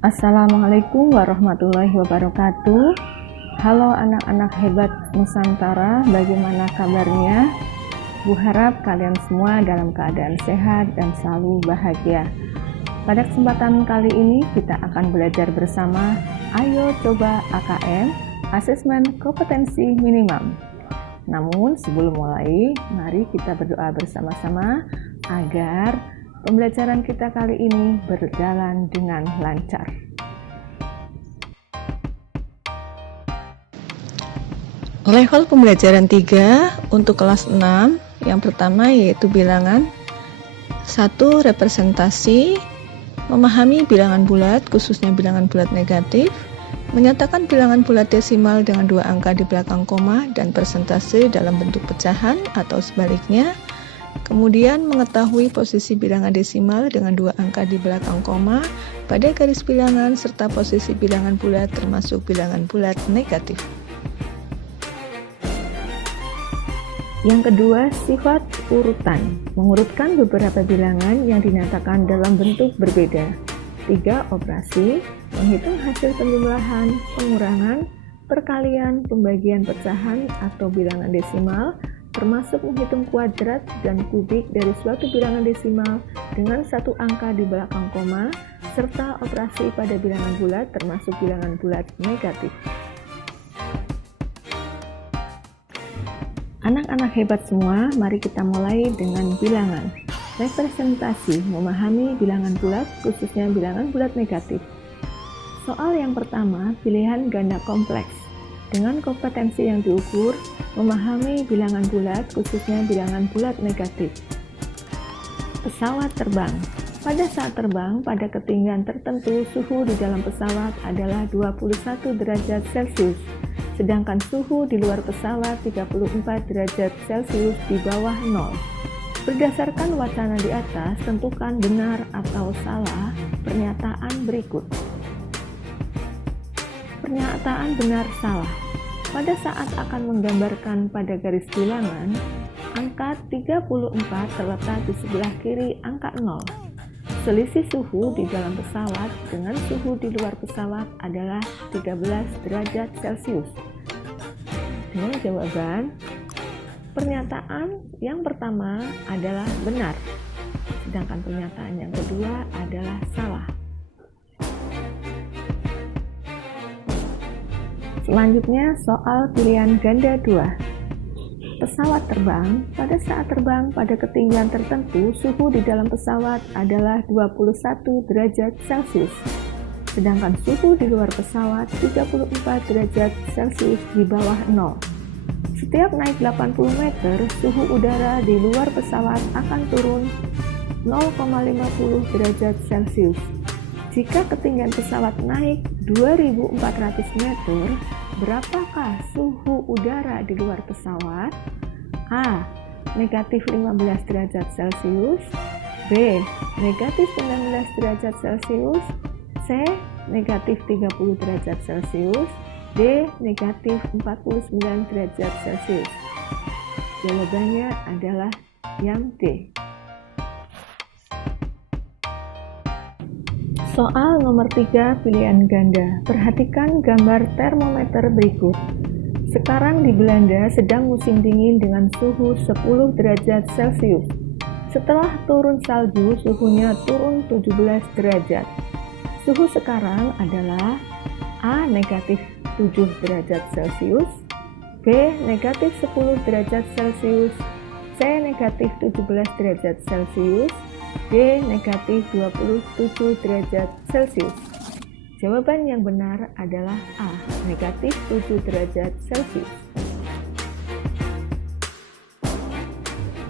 Assalamualaikum warahmatullahi wabarakatuh. Halo anak-anak hebat Nusantara, bagaimana kabarnya? Bu harap kalian semua dalam keadaan sehat dan selalu bahagia. Pada kesempatan kali ini kita akan belajar bersama Ayo Coba AKM, Asesmen Kompetensi Minimum. Namun sebelum mulai, mari kita berdoa bersama-sama agar pembelajaran kita kali ini berjalan dengan lancar. Level pembelajaran 3 untuk kelas 6, yang pertama yaitu bilangan. 1. Representasi, memahami bilangan bulat, khususnya bilangan bulat negatif, menyatakan bilangan bulat desimal dengan 2 angka di belakang koma dan persentase dalam bentuk pecahan atau sebaliknya. Kemudian mengetahui posisi bilangan desimal dengan 2 angka di belakang koma pada garis bilangan serta posisi bilangan bulat termasuk bilangan bulat negatif. Yang kedua, sifat urutan, mengurutkan beberapa bilangan yang dinyatakan dalam bentuk berbeda. 3. Operasi, menghitung hasil penjumlahan, pengurangan, perkalian, pembagian pecahan atau bilangan desimal, termasuk menghitung kuadrat dan kubik dari suatu bilangan desimal dengan 1 angka di belakang koma, serta operasi pada bilangan bulat termasuk bilangan bulat negatif. Anak-anak hebat semua, mari kita mulai dengan bilangan. Representasi, memahami bilangan bulat, khususnya bilangan bulat negatif. Soal yang pertama, pilihan ganda kompleks. Dengan kompetensi yang diukur, memahami bilangan bulat, khususnya bilangan bulat negatif. Pesawat terbang. Pada saat terbang, pada ketinggian tertentu, suhu di dalam pesawat adalah 21 derajat Celcius, sedangkan suhu di luar pesawat 34 derajat Celcius di bawah 0. Berdasarkan wacana di atas, tentukan benar atau salah pernyataan berikut. Pernyataan benar salah. Pada saat akan menggambarkan pada garis bilangan, angka 34 terletak di sebelah kiri angka 0. Selisih suhu di dalam pesawat dengan suhu di luar pesawat adalah 13 derajat Celcius. Dengan jawaban, pernyataan yang pertama adalah benar, sedangkan pernyataan yang kedua adalah salah. Selanjutnya, soal pilihan ganda 2. Pesawat terbang. Pada saat terbang pada ketinggian tertentu, suhu di dalam pesawat adalah 21 derajat Celcius, sedangkan suhu di luar pesawat 34 derajat Celcius di bawah 0. Setiap naik 80 meter, suhu udara di luar pesawat akan turun 0,50 derajat Celcius. Jika ketinggian pesawat naik 2400 meter, berapakah suhu udara di luar pesawat? A. Negatif 15 derajat Celcius. B. Negatif 19 derajat Celcius. C. Negatif 30 derajat Celcius. D. Negatif 49 derajat Celcius. Jawabannya adalah yang D. Soal nomor 3, pilihan ganda. Perhatikan gambar termometer berikut. Sekarang di Belanda sedang musim dingin dengan suhu 10 derajat Celcius. Setelah turun salju, suhunya turun 17 derajat. Suhu sekarang adalah A. Negatif 7 derajat Celcius, B. Negatif 10 derajat Celcius, C. Negatif 17 derajat Celcius, D. Negatif 27 derajat Celcius. Jawaban yang benar adalah A. Negatif 7 derajat Celcius.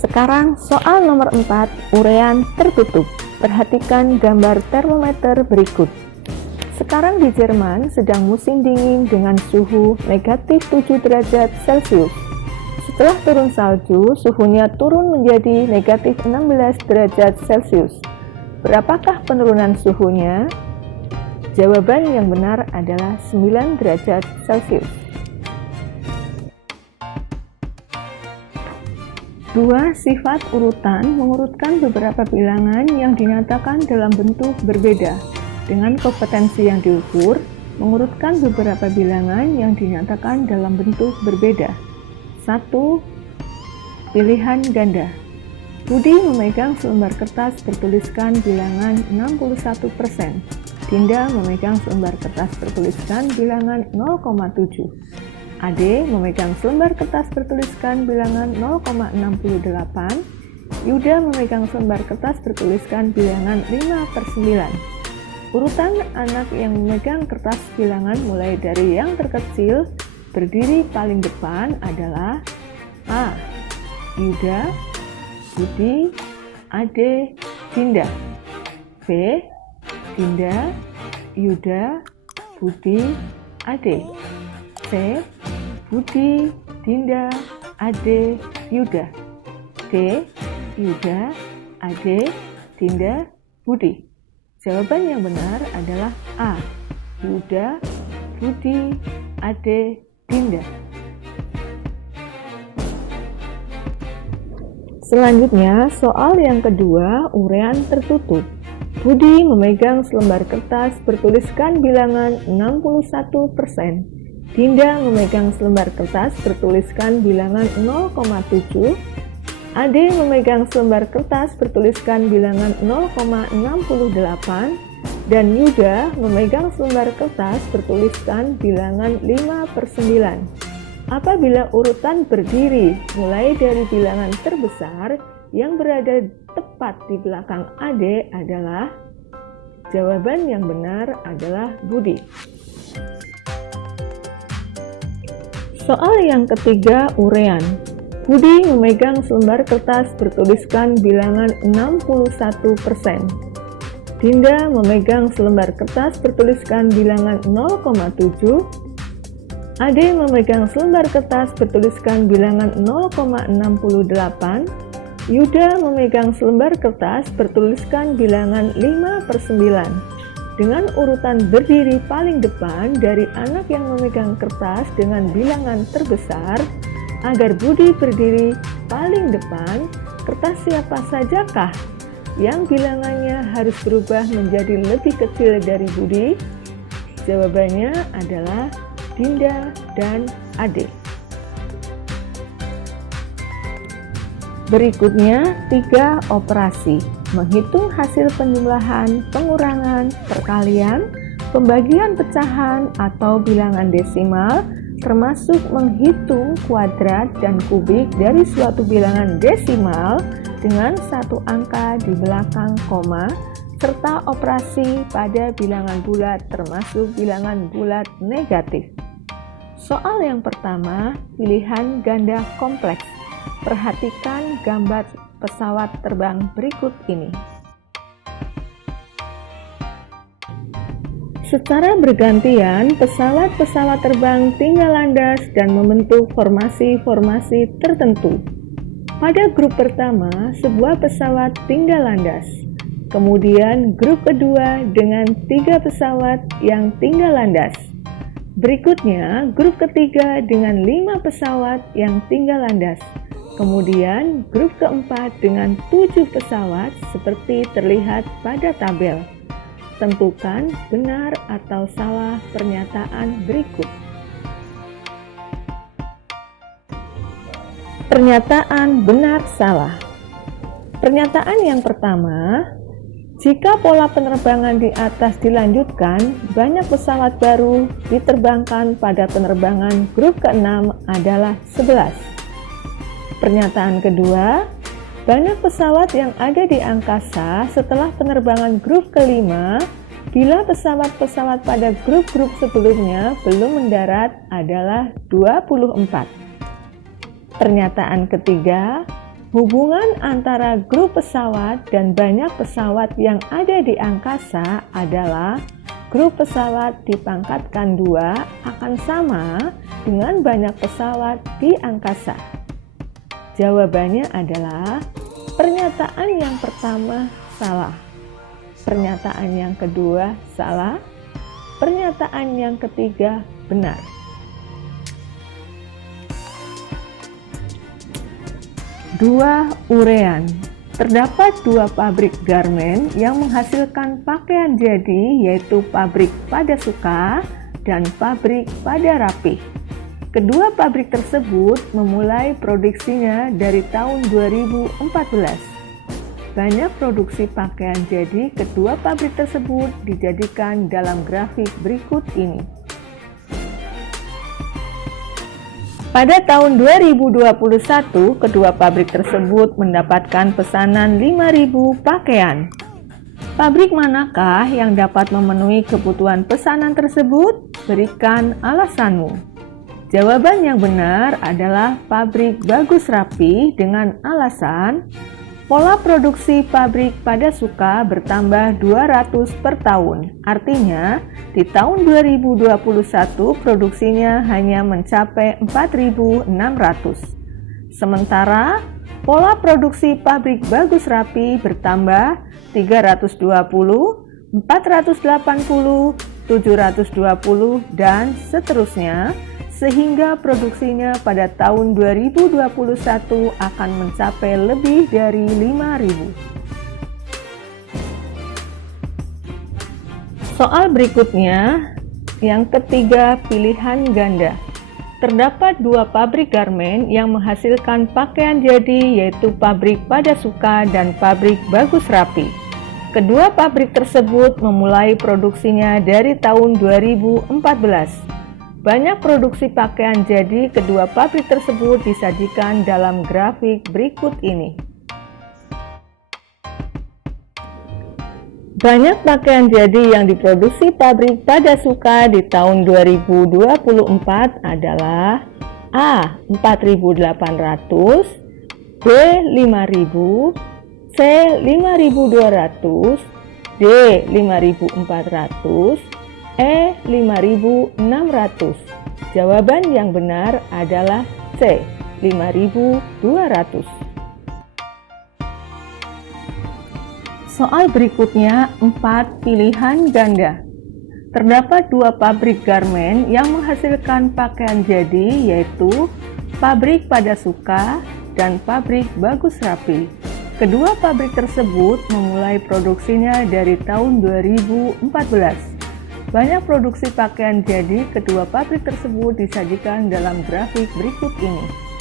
Sekarang soal nomor 4, urean tertutup. Perhatikan gambar termometer berikut. Sekarang di Jerman sedang musim dingin dengan suhu negatif 7 derajat Celcius. Setelah turun salju, suhunya turun menjadi negatif 16 derajat Celcius. Berapakah penurunan suhunya? Jawaban yang benar adalah 9 derajat Celcius. 2. Sifat urutan, mengurutkan beberapa bilangan yang dinyatakan dalam bentuk berbeda. Dengan kompetensi yang diukur, mengurutkan beberapa bilangan yang dinyatakan dalam bentuk berbeda. 1. Pilihan ganda. Budi memegang selembar kertas bertuliskan bilangan 61%. Dinda memegang selembar kertas bertuliskan bilangan 0,7. Ade memegang selembar kertas bertuliskan bilangan 0,68. Yuda memegang selembar kertas bertuliskan bilangan 5/9. Urutan anak yang memegang kertas bilangan mulai dari yang terkecil berdiri paling depan adalah A. Yuda, Budi, Ade, Dinda. B. Dinda, Yuda, Budi, Ade. C. Budi, Dinda, Ade, Yuda. D. Yuda, Ade, Dinda, Budi. Jawaban yang benar adalah A. Yuda, Budi, Ade, Dinda. Selanjutnya, soal yang kedua, urean tertutup. Budi memegang selembar kertas bertuliskan bilangan 61%. Dinda memegang selembar kertas bertuliskan bilangan 0,7. Ade memegang selembar kertas bertuliskan bilangan 0,68. Dan Yuda memegang selembar kertas bertuliskan bilangan 5/9. Apabila urutan berdiri mulai dari bilangan terbesar yang berada tepat di belakang Ade adalah, jawaban yang benar adalah Budi. Soal yang ketiga, urean. Budi memegang selembar kertas bertuliskan bilangan 61%. Dinda memegang selembar kertas bertuliskan bilangan 0,7. Ade memegang selembar kertas bertuliskan bilangan 0,68. Yuda memegang selembar kertas bertuliskan bilangan 5/9. Dengan urutan berdiri paling depan dari anak yang memegang kertas dengan bilangan terbesar, agar Budi berdiri paling depan, kertas siapa sajakah yang bilangannya harus berubah menjadi lebih kecil dari Budi? Jawabannya adalah Dinda dan Ade. Berikutnya, 3 operasi. Menghitung hasil penjumlahan, pengurangan, perkalian, pembagian pecahan atau bilangan desimal, termasuk menghitung kuadrat dan kubik dari suatu bilangan desimal dengan satu angka di belakang koma, serta operasi pada bilangan bulat termasuk bilangan bulat negatif. Soal yang pertama, pilihan ganda kompleks. Perhatikan gambar pesawat terbang berikut ini. Secara bergantian, pesawat-pesawat terbang tinggal landas dan membentuk formasi-formasi tertentu. Pada grup pertama, sebuah pesawat tinggal landas. Kemudian grup kedua dengan 3 pesawat yang tinggal landas. Berikutnya, grup ketiga dengan 5 pesawat yang tinggal landas. Kemudian grup keempat dengan 7 pesawat seperti terlihat pada tabel. Tentukan benar atau salah pernyataan berikut. Pernyataan benar salah. Pernyataan yang pertama, jika pola penerbangan di atas dilanjutkan, banyak pesawat baru diterbangkan pada penerbangan grup ke-6 adalah 11. Pernyataan kedua, banyak pesawat yang ada di angkasa setelah penerbangan grup ke-5 bila pesawat-pesawat pada grup-grup sebelumnya belum mendarat adalah 24. Pernyataan ketiga, hubungan antara grup pesawat dan banyak pesawat yang ada di angkasa adalah grup pesawat dipangkatkan 2 akan sama dengan banyak pesawat di angkasa. Jawabannya adalah pernyataan yang pertama salah, pernyataan yang kedua salah, pernyataan yang ketiga benar. Dua, urean. Terdapat dua pabrik garmen yang menghasilkan pakaian jadi, yaitu pabrik Padasuka dan pabrik Padarapi. Kedua pabrik tersebut memulai produksinya dari tahun 2014. Banyak produksi pakaian jadi kedua pabrik tersebut dijadikan dalam grafik berikut ini. Pada tahun 2021, kedua pabrik tersebut mendapatkan pesanan 5.000 pakaian. Pabrik manakah yang dapat memenuhi kebutuhan pesanan tersebut? Berikan alasanmu. Jawaban yang benar adalah pabrik Bagus Rapi dengan alasan pola produksi pabrik Padasuka bertambah 200 per tahun. Artinya, di tahun 2021 produksinya hanya mencapai 4.600. Sementara, pola produksi pabrik Bagus Rapi bertambah 320, 480, 720, dan seterusnya, sehingga produksinya pada tahun 2021 akan mencapai lebih dari 5.000. Soal berikutnya, yang ketiga, pilihan ganda. Terdapat dua pabrik garmen yang menghasilkan pakaian jadi, yaitu pabrik Padasuka dan pabrik Bagus Rapi. Kedua pabrik tersebut memulai produksinya dari tahun 2014. Banyak produksi pakaian jadi kedua pabrik tersebut disajikan dalam grafik berikut ini. Banyak pakaian jadi yang diproduksi pabrik Padasuka di tahun 2024 adalah A. 4.800, B. 5.000, C. 5.200, D. 5.400, E. 5.600. Jawaban yang benar adalah C. 5.200. Soal berikutnya, 4 pilihan ganda. Terdapat dua pabrik garmen yang menghasilkan pakaian jadi, yaitu pabrik Padasuka dan pabrik Bagus Rapi. Kedua pabrik tersebut memulai produksinya dari tahun 2014. Banyak produksi pakaian jadi kedua pabrik tersebut disajikan dalam grafik berikut ini.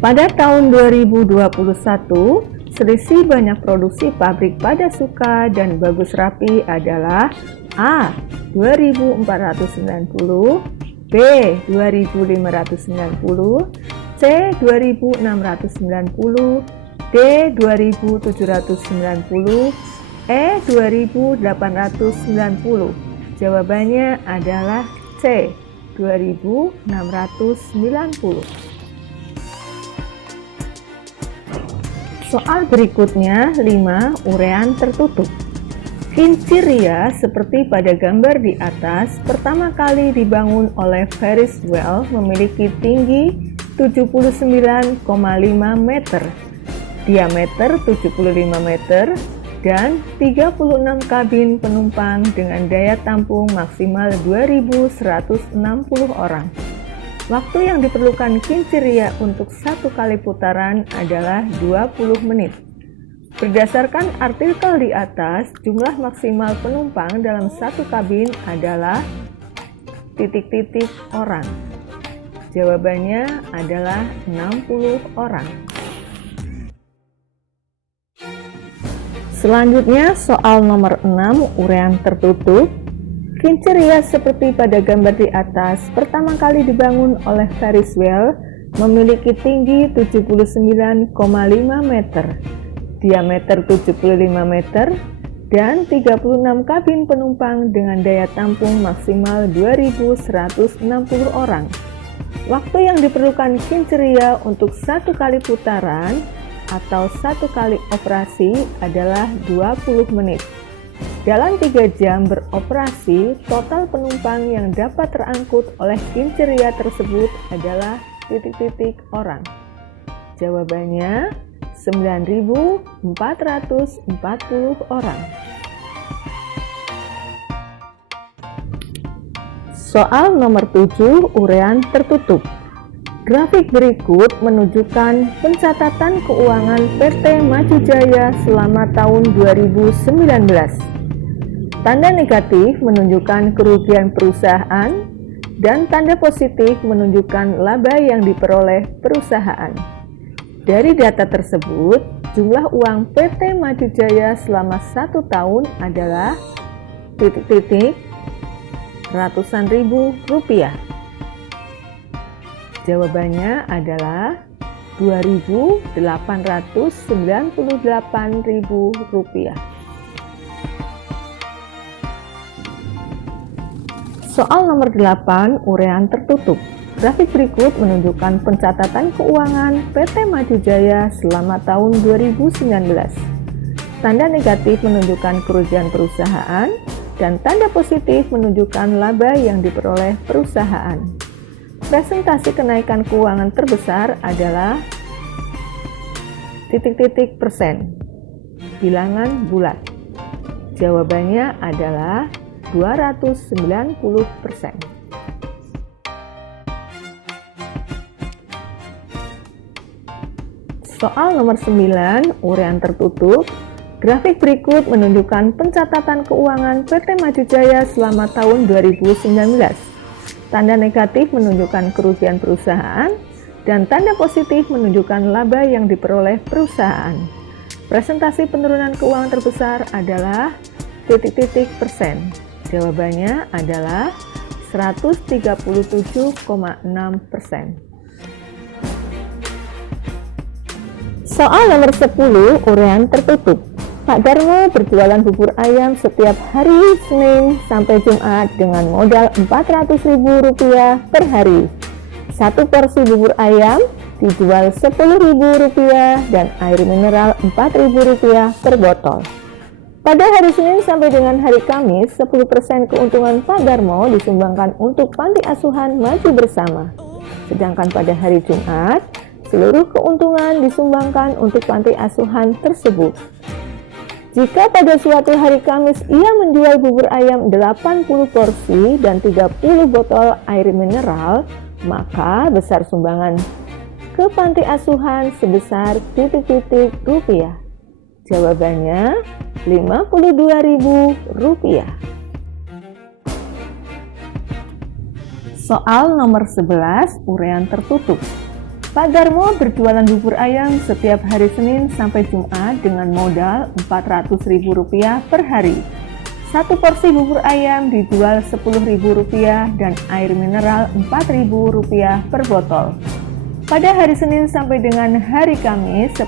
Pada tahun 2021, selisih banyak produksi pabrik Padasuka dan Bagus Rapi adalah A. 2.490, B. 2.590, C. 2.690, D. 2.790, E. 2.890. Jawabannya adalah C. 2.690. Soal berikutnya, 5. Urean tertutup. Kincir seperti pada gambar di atas pertama kali dibangun oleh Ferris Wheel memiliki tinggi 79,5 meter, diameter 75 meter, dan 36 kabin penumpang dengan daya tampung maksimal 2.160 orang. Waktu yang diperlukan Kincir untuk satu kali putaran adalah 20 menit. Berdasarkan artikel di atas, jumlah maksimal penumpang dalam satu kabin adalah ... orang. Jawabannya adalah 60 orang. Selanjutnya, soal nomor 6, urean tertutup. Kincir seperti pada gambar di atas pertama kali dibangun oleh Ferris Wheel memiliki tinggi 79,5 meter, diameter 75 meter, dan 36 kabin penumpang dengan daya tampung maksimal 2.160 orang. Waktu yang diperlukan Kincir untuk satu kali putaran atau satu kali operasi adalah 20 menit. Dalam 3 jam beroperasi, total penumpang yang dapat terangkut oleh Kincir tersebut adalah ... orang. Jawabannya 9.440 orang. Soal nomor 7, urean tertutup. Grafik berikut menunjukkan pencatatan keuangan PT Maju Jaya selama tahun 2019. Tanda negatif menunjukkan kerugian perusahaan dan tanda positif menunjukkan laba yang diperoleh perusahaan. Dari data tersebut, jumlah uang PT Maju Jaya selama 1 tahun adalah ratusan ribu rupiah. Jawabannya adalah Rp2.898.000. Soal nomor 8, uraian tertutup. Grafik berikut menunjukkan pencatatan keuangan PT Maju Jaya selama tahun 2019. Tanda negatif menunjukkan kerugian perusahaan dan tanda positif menunjukkan laba yang diperoleh perusahaan. Presentasi kenaikan keuangan terbesar adalah persen. Bilangan bulat. Jawabannya adalah 290%. Soal nomor 9, uraian tertutup. Grafik berikut menunjukkan pencatatan keuangan PT Maju Jaya selama tahun 2019. Tanda negatif menunjukkan kerugian perusahaan dan tanda positif menunjukkan laba yang diperoleh perusahaan. Presentasi penurunan keuangan terbesar adalah persen. Jawabannya adalah 137,6%. Soal nomor 10, uraian tertutup. Pak Darmo berjualan bubur ayam setiap hari Senin sampai Jumat dengan modal Rp400.000 per hari. Satu porsi bubur ayam dijual Rp10.000 dan air mineral Rp4.000 per botol. Pada hari Senin sampai dengan hari Kamis, 10% keuntungan Pak Darmo disumbangkan untuk panti asuhan Maju Bersama. Sedangkan pada hari Jumat, seluruh keuntungan disumbangkan untuk panti asuhan tersebut. Jika pada suatu hari Kamis ia menjual bubur ayam 80 porsi dan 30 botol air mineral, maka besar sumbangan ke panti asuhan sebesar rupiah. Jawabannya Rp52.000. Soal nomor 11, uraian tertutup. Pak Darmo berjualan bubur ayam setiap hari Senin sampai Jumat dengan modal Rp400.000 per hari. Satu porsi bubur ayam dijual Rp10.000 dan air mineral Rp4.000 per botol. Pada hari Senin sampai dengan hari Kamis, 10%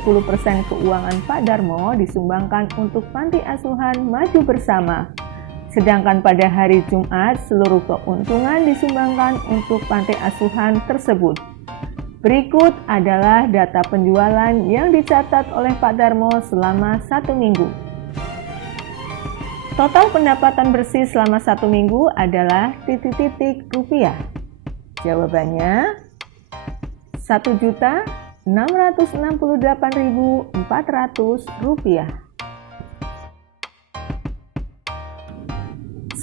keuangan Pak Darmo disumbangkan untuk panti asuhan Maju Bersama. Sedangkan pada hari Jumat, seluruh keuntungan disumbangkan untuk panti asuhan tersebut. Berikut adalah data penjualan yang dicatat oleh Pak Darmo selama 1 minggu. Total pendapatan bersih selama 1 minggu adalah rupiah. Jawabannya Rp1.668.400.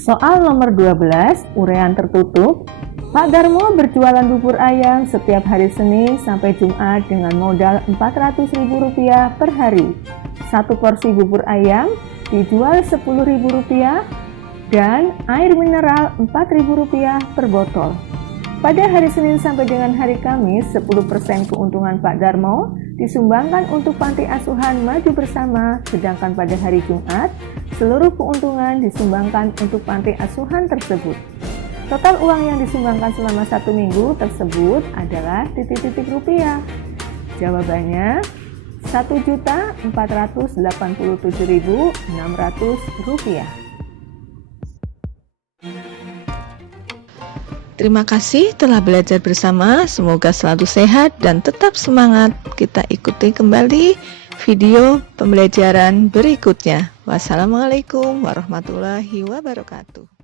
Soal nomor 12, uraian tertutup. Pak Darmo berjualan bubur ayam setiap hari Senin sampai Jumat dengan modal Rp400.000 per hari. Satu porsi bubur ayam dijual Rp10.000 dan air mineral Rp4.000 per botol. Pada hari Senin sampai dengan hari Kamis, 10% keuntungan Pak Darmo disumbangkan untuk panti asuhan Maju Bersama, sedangkan pada hari Jumat, seluruh keuntungan disumbangkan untuk panti asuhan tersebut. Total uang yang disumbangkan selama 1 minggu tersebut adalah rupiah. Jawabannya Rp1.487.600. Terima kasih telah belajar bersama. Semoga selalu sehat dan tetap semangat. Kita ikuti kembali video pembelajaran berikutnya. Wassalamualaikum warahmatullahi wabarakatuh.